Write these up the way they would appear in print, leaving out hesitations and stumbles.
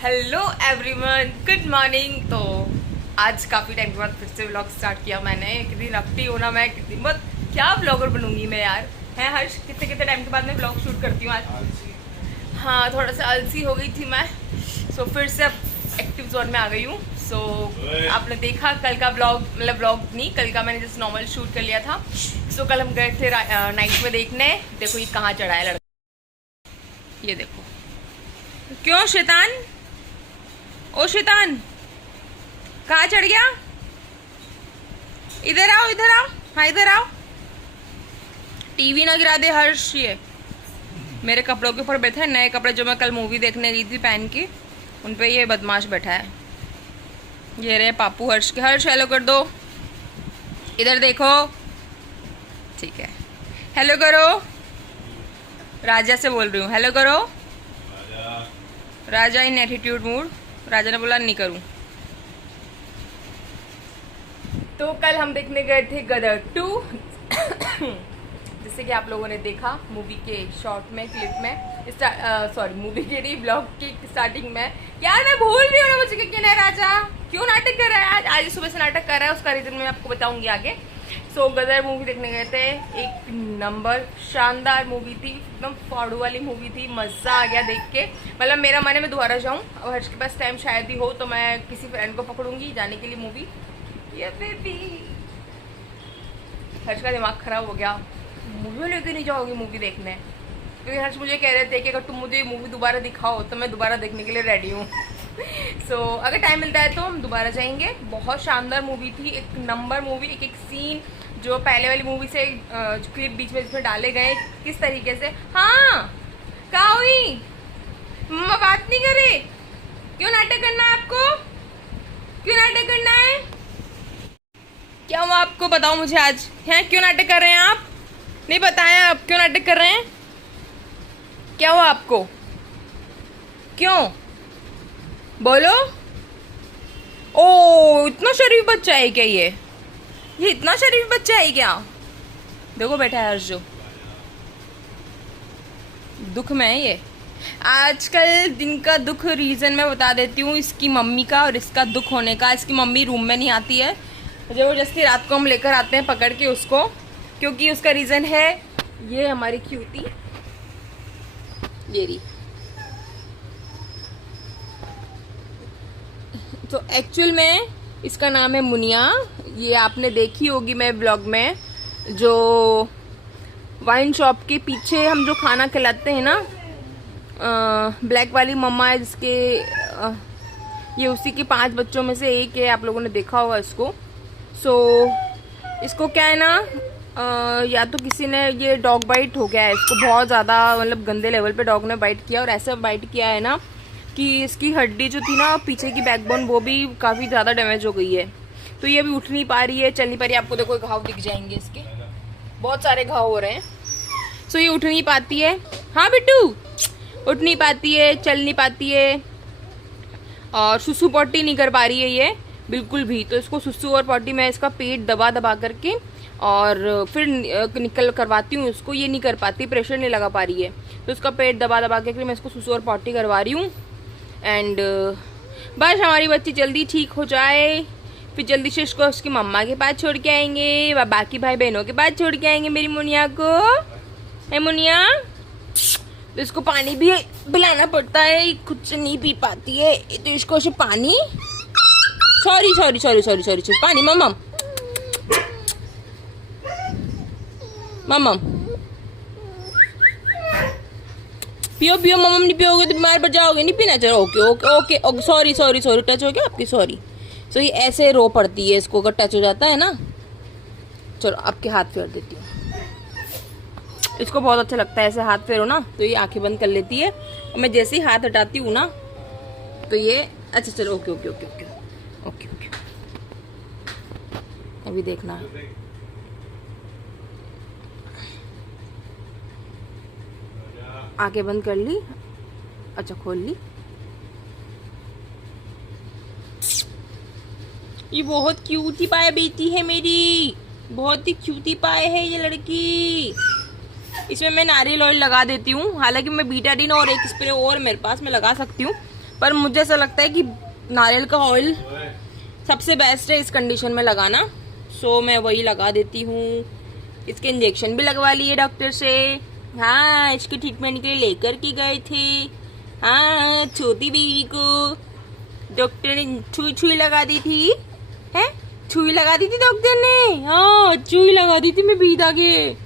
Hello everyone, good morning. तो आज काफ़ी टाइम के बाद फिर से व्लॉग स्टार्ट किया मैंने। कितनी रफ्टी हो ना मैं, कितनी बहुत क्या व्लॉगर बनूंगी मैं यार। है हर्ष, कितने कितने टाइम के बाद मैं व्लॉग शूट करती हूँ आज। हाँ, थोड़ा सा आलसी हो गई थी मैं। सो फिर से अब एक्टिव जोन में आ गई हूँ। सो आपने देखा कल का व्लॉग, मतलब व्लॉग नहीं, कल का मैंने जस्ट नॉर्मल शूट कर लिया था। सो कल हम गए थे नाइट में देखने। देखो ये कहाँ चढ़ा है लड़का, ये देखो। क्यों शैतान, ओ शैतान कहाँ चढ़ गया? इधर आओ, इधर आओ, हाँ इधर आओ। टीवी ना गिरा दे हर्ष। ये मेरे कपड़ों के ऊपर बैठा है, नए कपड़े जो मैं कल मूवी देखने गई थी पहन के, उन पे ये बदमाश बैठा है। ये रहे पापू हर्ष के। हर्ष हेलो कर दो, इधर देखो। ठीक है, हेलो करो। राजा से बोल रही हूँ, हेलो करो। राजा इन एटीट्यूड मूड। राजा ने बोला नहीं करूं। तो कल हम देखने गए थे गदर 2 जैसे कि आप लोगों ने देखा मूवी के शॉर्ट में, क्लिप में, सॉरी मूवी के नहीं, ब्लॉग की स्टार्टिंग में। यार मैं भूल रही हूँ ना मुझे कि नहीं। राजा क्यों नाटक कर रहा है आज सुबह से नाटक कर रहा है, उसका रीजन मैं आपको बताऊंगी आगे। सो गदर मूवी देखने गए थे। एक नंबर शानदार मूवी थी, एकदम फाड़ू वाली मूवी थी। मजा आ गया देख के। मतलब मेरा मन है मैं दोबारा जाऊं। और हर्ष के पास टाइम शायद ही हो तो मैं किसी फ्रेंड को पकड़ूंगी जाने के लिए मूवी। ये बेबी हर्ष का दिमाग खराब हो गया। मुझे लेके नहीं जाओगी मूवी देखने, क्योंकि हर्ष मुझे कह रहे थे कि अगर तुम मुझे मूवी दोबारा दिखाओ तो मैं दोबारा देखने के लिए रेडी हूँ। सो अगर टाइम मिलता है तो हम दोबारा जाएंगे। बहुत शानदार मूवी थी, एक नंबर मूवी। एक एक सीन जो पहले वाली मूवी से क्लिप बीच में इसमें डाले गए किस तरीके से। हाँ कहाँ हुई मम्मा, बात नहीं करे। क्यों नाटक करना है आपको, क्यों नाटक करना है? क्या हुआ आपको, बताओ मुझे आज। हैं क्यों नाटक कर रहे हैं आप? नहीं बताया आप क्यों नाटक कर रहे हैं? क्या हुआ आपको, क्यों बोलो। ओ इतना शरीफ बच्चा है क्या ये इतना शरीफ बच्चा है क्या? देखो बैठा है हर्ष जो दुख में है। ये आजकल दिन का दुख रीजन मैं बता देती हूँ, इसकी मम्मी का और इसका दुख होने का। इसकी मम्मी रूम में नहीं आती है, जबरदस्ती रात को हम लेकर आते हैं पकड़ के उसको, क्योंकि उसका रीजन है ये हमारी क्यूटी येरी। तो एक्चुअल में इसका नाम है मुनिया। ये आपने देखी होगी मैं ब्लॉग में, जो वाइन शॉप के पीछे हम जो खाना खिलाते हैं ना, ब्लैक वाली मम्मा है जिसके, ये उसी के 5 बच्चों में से एक है। आप लोगों ने देखा होगा इसको। सो इसको क्या है ना, या तो किसी ने, ये डॉग बाइट हो गया है इसको बहुत ज़्यादा, मतलब गंदे लेवल पे डॉग ने बाइट किया। और ऐसा बाइट किया है ना कि इसकी हड्डी जो थी ना पीछे की बैकबोन, वो भी काफ़ी ज़्यादा डैमेज हो गई है। तो ये अभी उठ नहीं पा रही है, चल नहीं पा रही है। आपको देखो घाव दिख जाएंगे इसके, बहुत सारे घाव हो रहे हैं। सो ये उठ नहीं पाती है। हाँ बिट्टू, उठ नहीं पाती है, चल नहीं पाती है, और सुसु पॉटी नहीं कर पा रही है ये बिल्कुल भी। तो इसको सुसु और पॉटी में इसका पेट दबा दबा करके और फिर निकल करवाती हूँ इसको। ये नहीं कर पाती, प्रेशर नहीं लगा पा रही है, तो इसका पेट दबा दबा के मैं इसको सुसु और पॉटी करवा रही हूँ। एंड बस हमारी बच्ची जल्दी ठीक हो जाए, फिर जल्दी से इसको उसकी मम्मा के पास छोड़ के आएंगे, व बाकी भाई बहनों के पास छोड़ के आएंगे मेरी मुनिया को। है मुनिया, तो इसको पानी भी पिलाना पड़ता है, खुद से नहीं पी पाती है, तो इसको से पानी, sorry sorry sorry sorry sorry sorry, पानी मम्मम मम्मम पियो पियो। मम्मम नहीं पियोगे तो बीमार पड़ जाओगे, नहीं पीना चाहिए। Okay okay okay okay, sorry sorry sorry, touch हो गया आपकी, सॉरी। सो ये ऐसे रो पड़ती है इसको अगर टच हो जाता है ना। चलो आपके हाथ फेर देती हूँ, इसको बहुत अच्छा लगता है ऐसे हाथ फेरो ना, तो ये आंखें बंद कर लेती है। और मैं जैसे ही हाथ हटाती हूँ ना तो ये, अच्छा चलो okay okay okay okay okay okay, अभी देखना है। आंखें बंद कर ली, अच्छा खोल ली। ये बहुत क्यूटी पाए बेटी है मेरी, बहुत ही क्यूटी पाए है ये लड़की। इसमें मैं नारियल ऑयल लगा देती हूँ, हालांकि मैं बीटाडीन और एक स्प्रे और मेरे पास मैं लगा सकती हूँ, पर मुझे ऐसा लगता है कि नारियल का ऑयल सबसे बेस्ट है इस कंडीशन में लगाना। सो मैं वही लगा देती हूँ। इसके इंजेक्शन भी लगवा लिए डॉक्टर से। हाँ, इसके ट्रीटमेंट के लिए लेकर के गए थे। हाँ, छोटी बेबी को डॉक्टर ने छुई लगा दी थी। है, छुई लगा दी थी डॉक्टर ने। हाँ, छुई लगा दी थी। मैं बीत आगे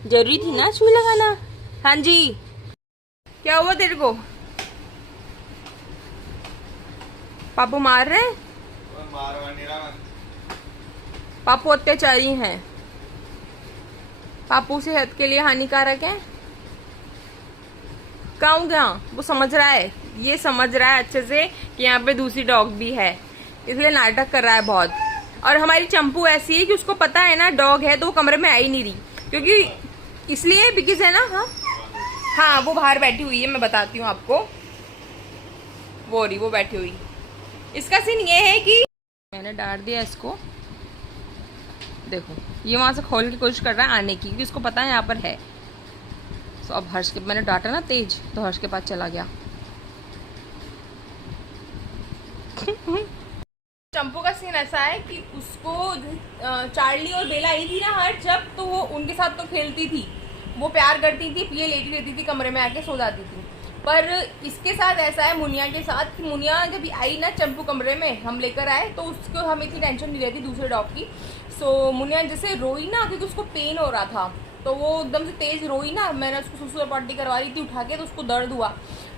जरूरी थी ना छुई लगाना। हाँ जी, क्या हुआ तेरे को? पापू मार रहे? पापू अत्याचारी हैं। पापू सेहत के लिए हानिकारक है। कहूँ क्या? वो समझ रहा है, ये समझ रहा है अच्छे से कि यहाँ पे दूसरी डॉग भी है, इसलिए नाटक कर रहा है बहुत। और हमारी चंपू ऐसी है कि उसको पता है ना डॉग है, तो वो कमरे में आ ही नहीं रही, क्योंकि इसलिए बिकॉज है ना। हाँ हाँ, वो बाहर बैठी हुई है, मैं बताती हूँ आपको। वो बैठी हुई। इसका सीन ये है कि मैंने डांट दिया इसको। देखो, ये वहां से खोल की कोशिश कर रहा है आने की, क्योंकि उसको पता है यहाँ पर है। तो अब हर्ष के, मैंने डांटा ना तेज, तो हर्ष के पास चला गया। चंपू का सीन ऐसा है कि उसको चार्ली और बेला आई थी ना हर जब, तो वो उनके साथ तो खेलती थी, वो प्यार करती थी, पिए लेटी रहती थी, कमरे में आके सो जाती थी। पर इसके साथ ऐसा है मुनिया के साथ कि मुनिया जब आई ना चंपू कमरे में, हम लेकर आए, तो उसको हमें इतनी टेंशन नहीं रहती दूसरे डॉग की। सो मुनिया जैसे रोई ना, क्योंकि उसको पेन हो रहा था, तो वो एकदम से तेज रोई ना, मैंने उसको सुसु पट्टी करवा रही थी उठा के, तो उसको दर्द हुआ।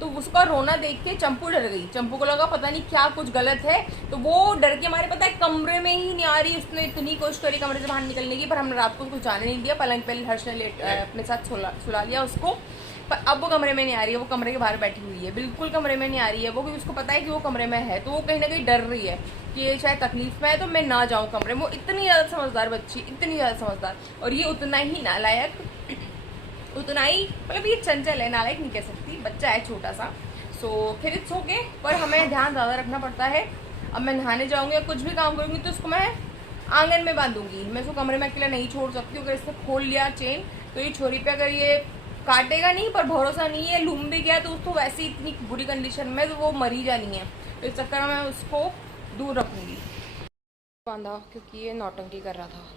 तो उसका रोना देख के चंपू डर गई। चंपू को लगा पता नहीं क्या कुछ गलत है, तो वो डर के हमारे पता है कमरे में ही नहीं आ रही। उसने इतनी कोशिश करी कमरे से बाहर निकलने की, पर हमने रात को उसको जाने नहीं दिया। पलंग पे हर्ष ने अपने साथ सुला लिया उसको, पर अब वो कमरे में नहीं आ रही है। वो कमरे के बाहर बैठी हुई है, बिल्कुल कमरे में नहीं आ रही है वो, क्योंकि उसको पता है कि वो कमरे में है। तो वो कहीं ना कहीं डर रही है कि ये शायद तकलीफ में है, तो मैं ना जाऊँ कमरे में। वो इतनी ज़्यादा समझदार बच्ची, इतनी ज़्यादा समझदार, और ये उतना ही नालायक, उतना ही, मतलब ये चंचल है, नालायक नहीं कह सकती, बच्चा है छोटा सा। सो फिर इट्स ओके, पर हमें ध्यान ज़्यादा रखना पड़ता है। अब मैं नहाने जाऊँगी या कुछ भी काम करूँगी तो उसको मैं आंगन में बांधूंगी, मैं उसको कमरे में अकेला नहीं छोड़ सकती। अगर इसने खोल लिया चेन, तो ये छोरी पे अगर ये काटेगा नहीं, पर भरोसा नहीं है, लूम भी गया तो उसको वैसे इतनी बुरी कंडीशन में तो वो मरी जानी है। तो इस चक्कर में मैं उसको दूर रखूँगी। बांधा क्योंकि ये नौटंकी कर रहा था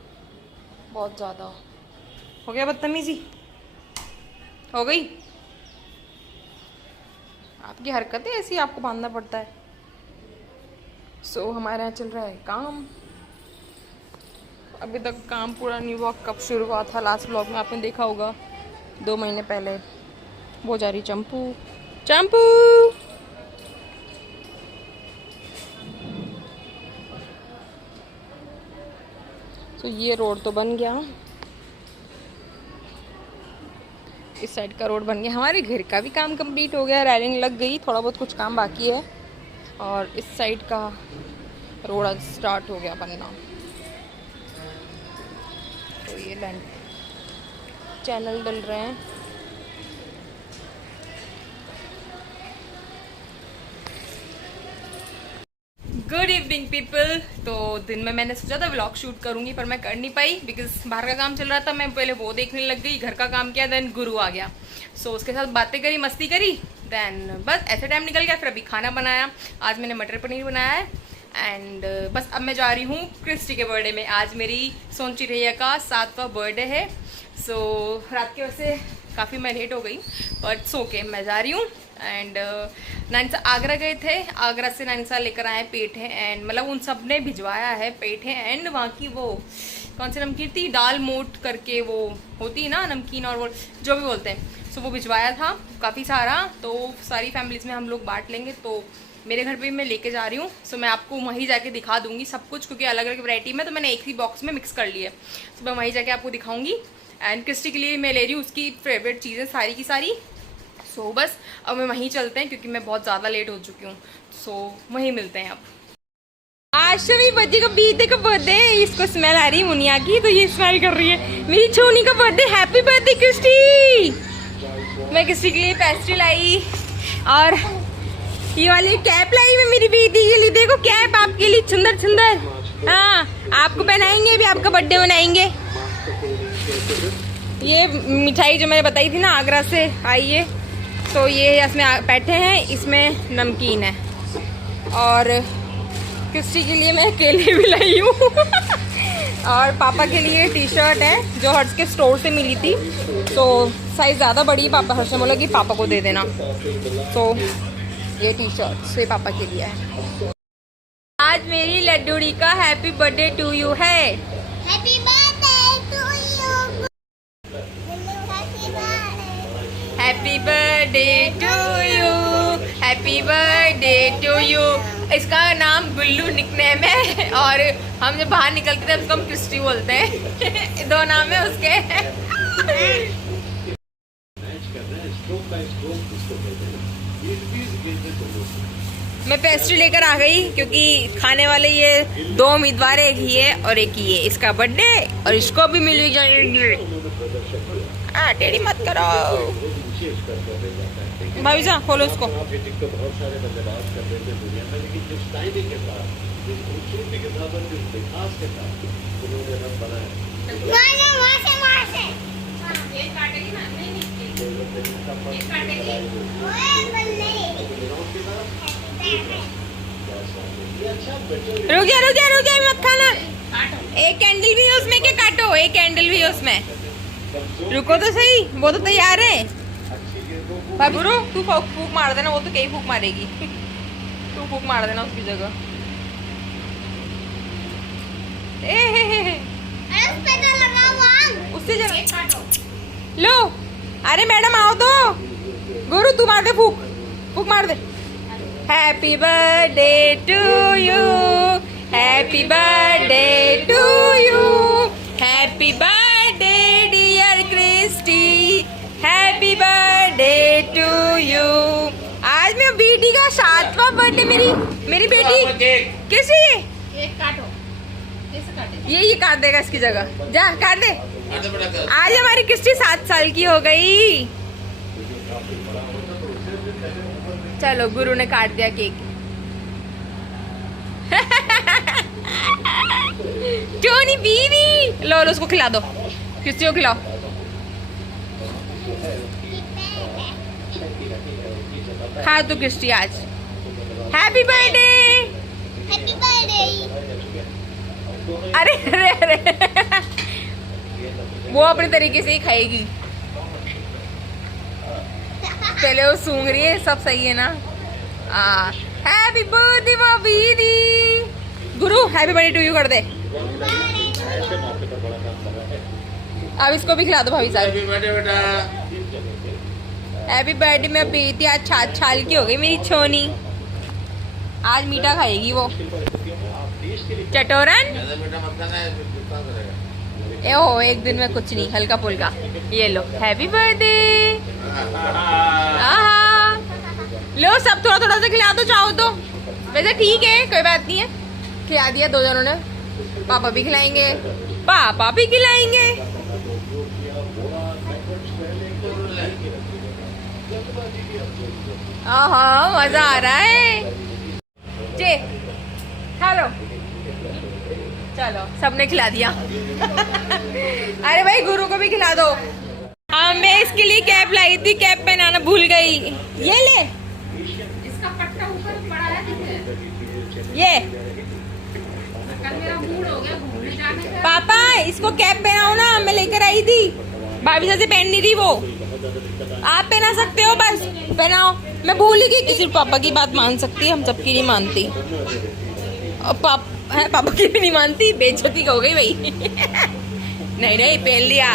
बहुत ज़्यादा। हो गया बदतमीजी? हो गई? आपकी हरकतें ऐसी, आपको बांधना पड़ता है। सो हमारे यहाँ चल रहा है काम। अभी तक काम पूरा नहीं हुआ। कब शुरू हुआ था? लास्ट ब्लॉग में आपने देखा होगा, 2 महीने पहले। वो जा रही चंपू। चंपू तो ये रोड तो बन गया, इस साइड का रोड बन गया। हमारे घर का भी काम कंप्लीट हो गया, रेलिंग लग गई, थोड़ा बहुत कुछ काम बाकी है, और इस साइड का रोड आज स्टार्ट हो गया बनना। तो ये लैंड चैनल डल रहे हैं। Good evening people. तो दिन में मैंने सोचा था व्लॉग शूट करूंगी, पर मैं कर नहीं पाई बिकॉज बाहर का काम चल रहा था। मैं पहले वो देखने लग गई, घर का काम किया, देन गुरु आ गया। सो उसके साथ बातें करी, मस्ती करी, देन बस ऐसे टाइम निकल गया। फिर अभी खाना बनाया, आज मैंने मटर पनीर बनाया है। एंड बस अब मैं जा रही हूँ क्रिस्टी के बर्थडे में। आज मेरी सोनची रैया का 7वां बर्थडे है। सो रात के वैसे काफ़ी मैं लेट हो गई, बट सो के मैं जा रही हूँ। एंड नैनीसा आगरा गए थे, आगरा से नैनीसा लेकर आए पेठे, एंड मतलब उन सब ने भिजवाया है पेठे। एंड वहाँ की वो कौन सी नमकीन थी, दाल मोट करके वो होती है ना नमकीन, और वो जो भी बोलते हैं, सो वो भिजवाया था काफ़ी सारा। तो सारी फैमिलीज में हम लोग बांट लेंगे। तो मेरे घर पे मैं लेके जा रही हूँ। सो मैं आपको वहीं जाके दिखा दूंगी सब कुछ, क्योंकि अलग अलग वैरायटी में तो मैंने एक ही बॉक्स में मिक्स कर ली है। सो मैं वहीं जाके आपको दिखाऊंगी। एंड क्रिस्टी के लिए मैं ले रही हूँ उसकी फेवरेट चीज़ें सारी की सारी। सो बस अब मैं वहीं चलते हैं, क्योंकि मैं बहुत ज़्यादा लेट हो चुकी हूँ। सो वहीं मिलते हैं अब। आज मेरी बच्ची का बीते का बर्थडे, इसको स्मेल आ रही है मुनिया की, तो ये स्मेल कर रही है। मेरी छोनी का बर्थडे, हैप्पी बर्थडे क्रिस्टी। मैं क्रिस्टी के लिए पेस्ट्री लाई, और ये वाली कैप लाई मैं मेरी बेटी के लिए। देखो कैप आपके लिए सुंदर सुंदर। हाँ, आपको पहनाएंगे, अभी आपका बर्थडे मनाएंगे। ये मिठाई जो मैंने बताई थी ना आगरा से आई है, तो ये इसमें बैठे हैं, इसमें नमकीन है और क्रिस्टी के लिए मैं केले भी लाई हूँ और पापा के लिए टी शर्ट है जो हर्ष के स्टोर से मिली थी, तो साइज़ ज़्यादा बड़ी, पापा हर्ष ने बोला कि पापा को दे देना, तो ये टी शर्ट से पापा के लिए है। आज मेरी लड्डूड़ी का हैप्पी बर्थडे टू यू है। Happy birthday to you. Happy birthday to you, happy birthday to you. इसका नाम गुल्लू निकनेम है और हम जब बाहर निकलते थे उसको हम क्रिस्टी बोलते हैं। दो नाम है उसके। मैं पेस्ट्री लेकर आ गई क्योंकि खाने वाले ये दो उम्मीदवार, एक ये और एक ये। इसका बर्थडे और इसको भी मिल जाएगी। टेढ़ी मत करो भाभी साहब, खोलो उसको। रुक जा मत खाना। एक कैंडल भी है उसमें, क्या काटो, एक कैंडल भी है उसमें। रुको तो सही, वो तो तैयार है। बाबू तू फूक मार देना, वो तो कहीं फूक मारेगी। तू फूक मार देना उसकी जगह। उससे जगह लो। अरे मैडम आओ तो। गुरु तू मार दे, फूक मार दे। Happy birthday to you, happy birthday to you, happy birthday dear Christy, happy birthday to you. आज मेरी बेटी का 7वां बर्थडे। मेरी बेटी किसी एक काटो, ये काट देगा इसकी जगह। जा काट दे। आज हमारी क्रिस्टी 7 साल की हो गई। चलो गुरु ने काट दिया केक। टोनी बीवी लो उसको खिला दो, क्रिस्टी को खिलाओ। खा तू क्रिस्टी आज। Happy birthday. Happy birthday. अरे वो अपने तरीके से ही खाएगी। पहले वो सूंघ रही है, सब सही है ना। हैप्पी बर्थडे दीदी। गुरु हैप्पी बर्थडे टू यू कर दे। अब इसको भी खिला दो भाभी साहब। हैप्पी बर्थडे मेरी बेटी आज 7 साल की हो गई मेरी छोनी। आज मीठा खाएगी वो। चटोरन ए हो, एक दिन में कुछ नहीं, हल्का फुल्का। ये लो हैप्पी बर्थडे। लो सब थोड़ा थोड़ा सा खिला दो चाहो तो। वैसे ठीक है, कोई बात नहीं है। खिला दिया दो जनों ने। पापा भी खिलाएंगे, पापा भी खिलाएंगे। मजा आ रहा है। जे खा लो। चलो सबने खिला दिया। अरे भाई गुरु को भी खिला दो। मैं इसके लिए कैप लाई थी, कैप पहनाना भूल गई। ये ले, इसका पट्टा ऊपर पड़ा है। ये कल मेरा मूड हो गया घूमने जाने का। पापा इसको कैप पहनाओ ना, मैं लेकर आई थी। भाभी से पहन नहीं रही वो। आप पहना सकते हो, बस पहनाओ। मैं भूल गई कि सिर्फ पापा की बात मान सकती है, हम सबकी नहीं मानती। और पापा की भी नहीं मानती, बेइज्जती हो गई भाई। नहीं पहन लिया।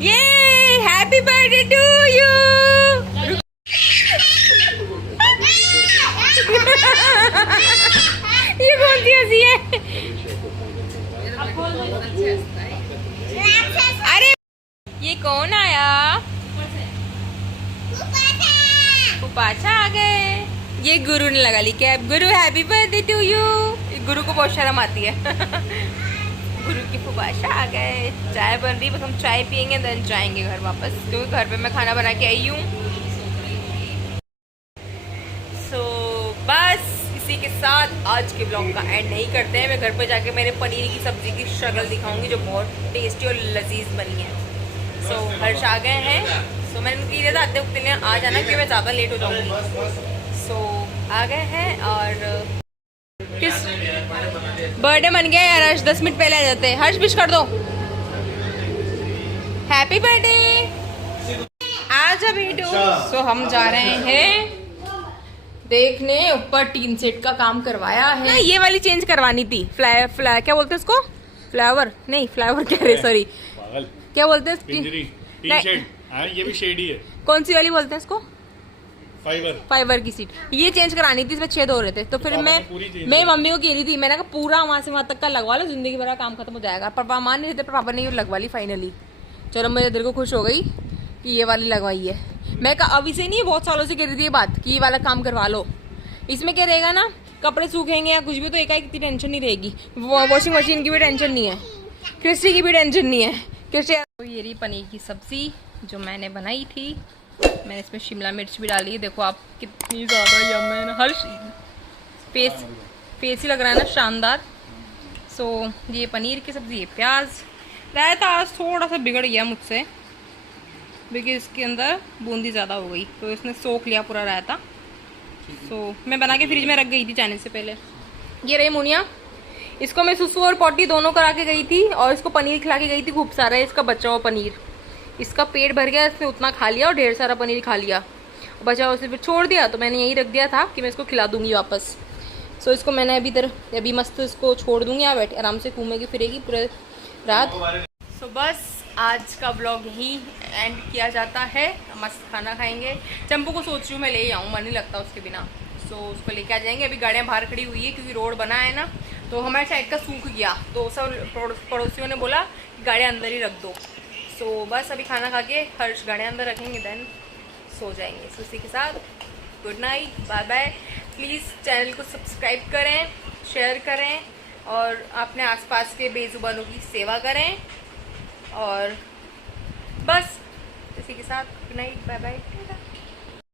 ये हैप्पी बर्थडे टू यू। ये कौन सी हंसी है? अरे ये कौन आया? पाछा आ गए। ये गुरु ने लगा ली cap. Guru happy birthday to you. गुरु को बहुत शर्म आती है। गुरु की फुबाशा आ गए। चाय बन रही, बस हम चाय पियेंगे देन जाएंगे घर वापस, क्योंकि घर पे मैं खाना बना के आई हूँ। सो बस इसी के साथ आज के ब्लॉग का एंड नहीं करते हैं। मैं घर पे जाके मेरे पनीर की सब्जी की शक्ल दिखाऊंगी जो बहुत टेस्टी और लजीज बनी है। सो हर्ष आ गए हैं। सो मैंने उनको ये आते वक्त लिए आ जाना क्योंकि मैं ज़्यादा लेट हो जाऊंगी। सो आ गए हैं और किस बर्थडे मन गया यार हर्ष, 10 मिनट पहले आ जाते हैं। हर्ष विश कर दो, हैप्पी बर्थडे। आज बेटू। सो हम जा रहे हैं देखने, ऊपर टीन सेट का काम करवाया है। ये वाली चेंज करवानी थी, फ्लाई क्या बोलते हैं इसको, फ्लावर नहीं, फ्लावर कह रहे, सॉरी क्या बोलते हैं ये भी शेड ही है। कौन सी वाली बोलते हैं इसको, फाइबर की सीट। ये चेंज करानी थी, इसमें छेद हो रहे थे। तो फिर मैं मम्मी को कह रही थी, मैंने कहा पूरा वहां से वहां तक का लगवा लो, जिंदगी भर का काम खत्म हो जाएगा। पापा मान नहीं देते, पापा ने लगवा ली फाइनली। चलो मेरे दिल को खुश हो गई कि ये वाली लगवाई है। मैं कहा अब इसे नहीं, बहुत सालों से कह रही थी ये बात कि ये वाला काम करवा लो। इसमें क्या रहेगा ना, कपड़े सूखेंगे या कुछ भी तो एकाएक इतनी टेंशन नहीं रहेगी। वॉशिंग मशीन की भी टेंशन नहीं है, क्रिस्टी की भी टेंशन नहीं है। क्रिस्टी तो ये रही पनीर की सब्जी जो मैंने बनाई थी। मैंने इसमें शिमला मिर्च भी डाली है, देखो आप कितनी ज़्यादा यम्मी। हर फेस ही लग रहा है ना शानदार। सो ये पनीर की सब्जी, ये प्याज। रायता आज थोड़ा सा बिगड़ गया मुझसे क्योंकि इसके अंदर बूंदी ज़्यादा हो गई, तो इसने सोख लिया पूरा रायता। सो मैं बना के फ्रिज में रख गई थी जाने से पहले। ये रही मुनिया, इसको मैं सुसु और पॉटी दोनों करा के गई थी और इसको पनीर खिला के गई थी खूब सारा। इसका बचा हुआ पनीर, इसका पेट भर गया, इसने उतना खा लिया और ढेर सारा पनीर खा लिया। बचा हुआ उसे फिर छोड़ दिया, तो मैंने यही रख दिया था कि मैं इसको खिला दूंगी वापस। सो इसको मैंने अभी मस्त इसको छोड़ दूंगी, यहाँ बैठ आराम से घूमेगी फिरेगी पूरे रात। सो बस आज का ब्लॉग यहीं एंड किया जाता है। मस्त खाना खाएंगे। चंपू को सोच रही हूँ मैं ले आऊँ, मन नहीं लगता उसके बिना। सो उसको लेके आ जाएंगे। अभी गाड़ियाँ बाहर खड़ी हुई है क्योंकि रोड बना है ना, तो हमारे साइड का सूख गया, तो सब पड़ोसियों ने बोला कि गाड़ियाँ अंदर ही रख दो। सो बस अभी खाना खा के हर्ष गाड़ियाँ अंदर रखेंगे, देन सो जाएंगे। सो इसी के साथ good night, bye bye. Please channel को सब्सक्राइब करें, शेयर करें और अपने आसपास के बेजुबानों की सेवा करें। और बस इसी के साथ गुड नाइट, बाय बाय।